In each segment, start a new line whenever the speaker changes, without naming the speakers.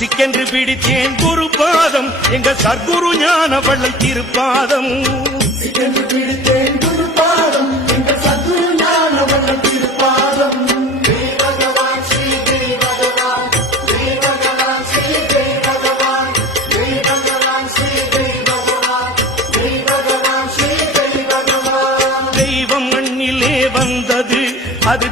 சிக்கென்று பிடித்தேன் குரு பாதம். எங்க சர்க்குரு ஞான வள்ளல் திருப்பாதம்.
சிக்கென்று பிடித்தேன் குரு பாதம். எங்கள் சத்குரு ஞான வல்ல திருப்பாதம்.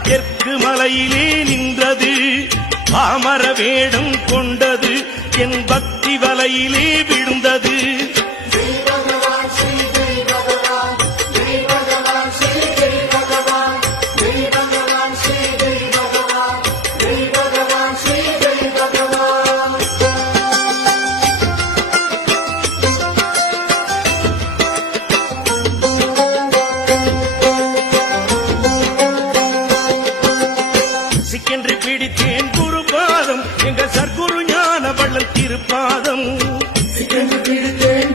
தெற்கு மலையிலே நின்றது. பாமர வேடம் கொண்டது என் பக்தி வலையிலே விழுந்தது. சிக்கென்று பிடித்தேன் குரு பாதம் எங்க சர்க்குரு ஞான வள்ளல் திருப்பாதம்
சிக்கென்று பிடித்தேன்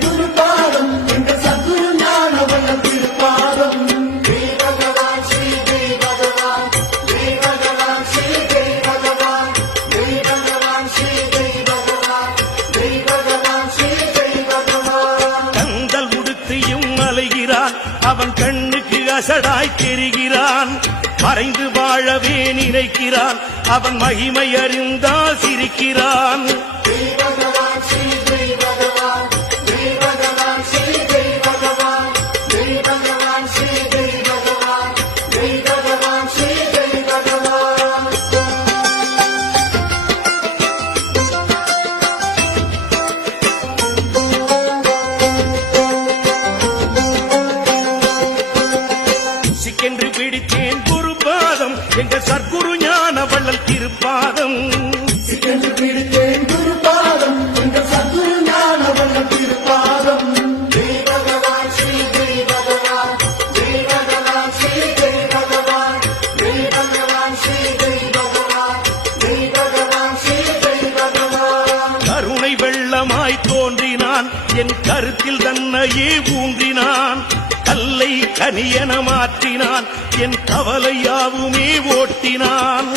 அவன் கண்ணுக்கு அசடாய் தெரிகிறான். மறைந்து வாழவே நினைக்கிறான். அவன் மகிமை அறிந்தால் சிரிக்கிறான். பாதம் எங்க சர்க்குரு ஞான வள்ளல் திருப்பாதம். கருணை வெள்ளமாய் தோன்றினான் என் கருத்தில் தன்னையே ஊன்றினான். கல்லை கனியன மாற்றினான். என் கவலையாவுமே ஓட்டினான்.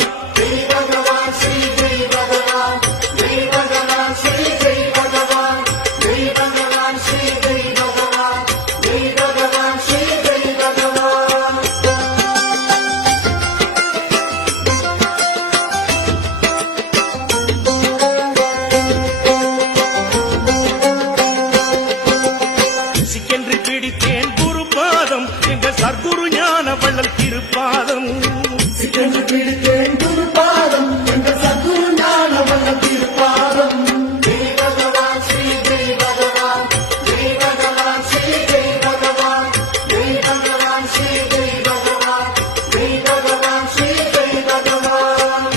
பாதம் சர்க்குரு ஞான வள்ளல் திருப்பாதம்
சிக்கென்று பிடித்தேன் குரு பாதம் எங்கள் ஞான வல்ல திருப்பாதம்.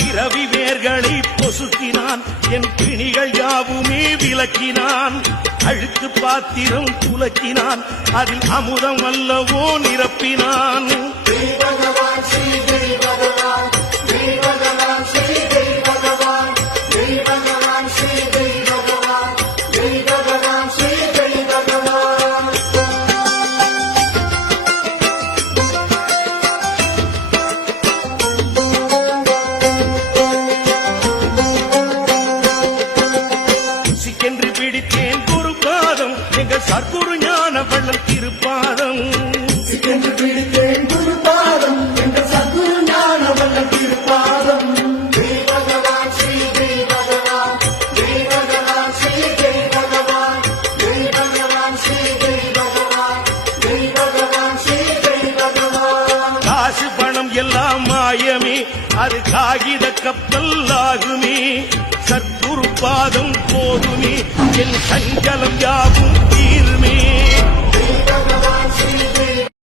இரவி வேர்களை பொசுக்கினான் என் பிணிகள் யாவுமே விளக்கினான். அழுக்கு பாத்திரம் துலக்கினான். அதில் அமுதம் அல்லவோ நிரப்பினான்.
கிரி பகவான் ஸ்ரீ பகவான். ஸ்ரீ கிரி பகவான்.
காசு பணம் எல்லாம் மாயமே. அது காகித கப்பல் ஆகுமே. சர்க்குரு பாதம் போதுமே. என் சஞ்சலம் யாவும்